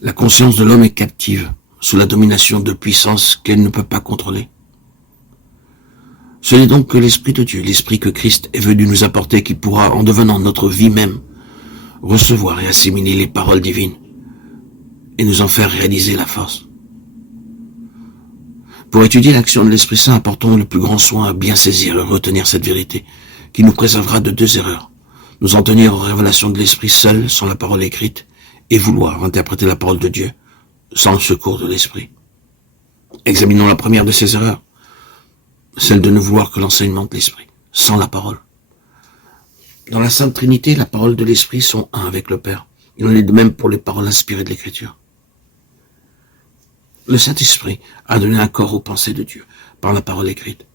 La conscience de l'homme est captive, sous la domination de puissances qu'elle ne peut pas contrôler. Ce n'est donc que l'Esprit de Dieu, l'Esprit que Christ est venu nous apporter, qui pourra, en devenant notre vie même, recevoir et assimiler les paroles divines et nous en faire réaliser la force. Pour étudier l'action de l'Esprit Saint, apportons le plus grand soin à bien saisir et retenir cette vérité, qui nous préservera de deux erreurs. Nous en tenir aux révélations de l'Esprit seul, sans la parole écrite, et vouloir interpréter la parole de Dieu, sans le secours de l'Esprit. Examinons la première de ces erreurs, celle de ne vouloir que l'enseignement de l'Esprit, sans la parole. Dans la Sainte Trinité, la parole de l'Esprit sont un avec le Père. Il en est de même pour les paroles inspirées de l'Écriture. Le Saint-Esprit a donné un corps aux pensées de Dieu par la parole écrite.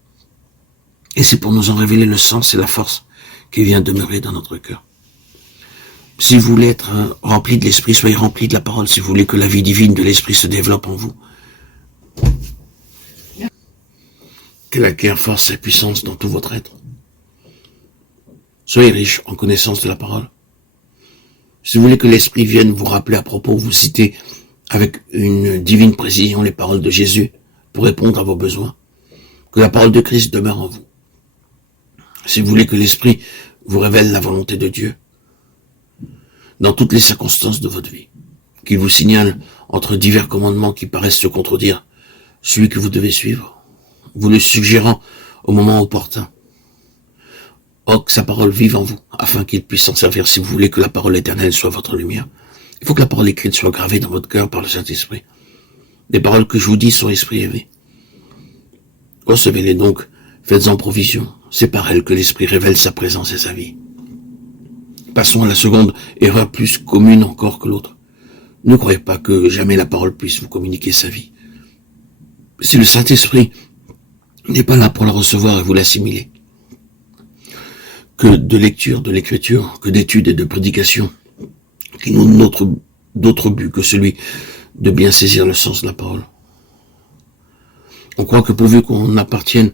Et c'est pour nous en révéler le sens et la force qui vient demeurer dans notre cœur. Si vous voulez être rempli de l'Esprit, soyez rempli de la parole. Si vous voulez que la vie divine de l'Esprit se développe en vous, qu'elle acquiert force et puissance dans tout votre être. Soyez riche en connaissance de la parole. Si vous voulez que l'Esprit vienne vous rappeler à propos, vous citer avec une divine précision les paroles de Jésus pour répondre à vos besoins, que la parole de Christ demeure en vous. Si vous voulez que l'Esprit vous révèle la volonté de Dieu dans toutes les circonstances de votre vie, qu'il vous signale entre divers commandements qui paraissent se contredire celui que vous devez suivre, vous le suggérant au moment opportun. Oh, que sa parole vive en vous, afin qu'il puisse s'en servir si vous voulez que la parole éternelle soit votre lumière. Il faut que la parole écrite soit gravée dans votre cœur par le Saint-Esprit. Les paroles que je vous dis sont esprit et vie. Recevez-les donc, faites-en provision. C'est par elles que l'Esprit révèle sa présence et sa vie. Passons à la seconde erreur plus commune encore que l'autre. Ne croyez pas que jamais la parole puisse vous communiquer sa vie. Si le Saint-Esprit n'est pas là pour la recevoir et vous l'assimiler, que de lecture de l'Écriture, que d'études et de prédications, qui n'ont d'autre but que celui de bien saisir le sens de la parole. On croit que pourvu qu'on apprenne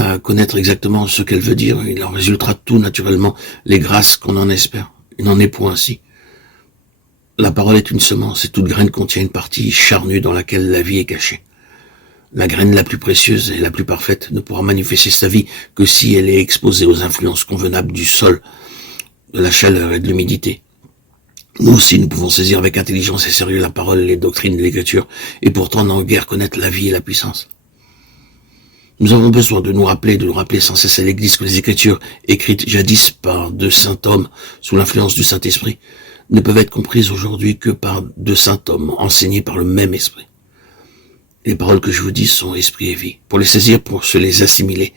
à connaître exactement ce qu'elle veut dire, il en résultera tout naturellement les grâces qu'on en espère. Il n'en est point ainsi. La parole est une semence et toute graine contient une partie charnue dans laquelle la vie est cachée. La graine la plus précieuse et la plus parfaite ne pourra manifester sa vie que si elle est exposée aux influences convenables du sol, de la chaleur et de l'humidité. Nous aussi, nous pouvons saisir avec intelligence et sérieux la parole et les doctrines de l'Écriture, et pourtant n'en guère connaître la vie et la puissance. Nous avons besoin de nous rappeler sans cesse à l'Église que les Écritures, écrites jadis par de saints hommes sous l'influence du Saint-Esprit, ne peuvent être comprises aujourd'hui que par de saints hommes enseignés par le même Esprit. Les paroles que je vous dis sont esprit et vie. Pour les saisir, pour se les assimiler,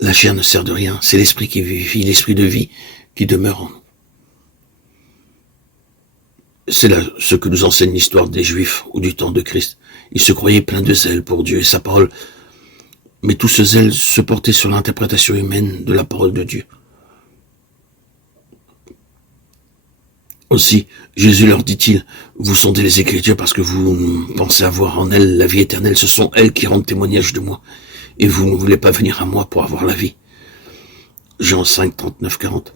la chair ne sert de rien, c'est l'Esprit qui vivifie, l'Esprit de vie qui demeure en nous. C'est là ce que nous enseigne l'histoire des Juifs ou du temps de Christ. Ils se croyaient pleins de zèle pour Dieu et sa parole, mais tout ce zèle se portait sur l'interprétation humaine de la parole de Dieu. Aussi, Jésus leur dit-il, vous sondez les Écritures parce que vous pensez avoir en elles la vie éternelle, ce sont elles qui rendent témoignage de moi, et vous ne voulez pas venir à moi pour avoir la vie. Jean 5, 39, 40.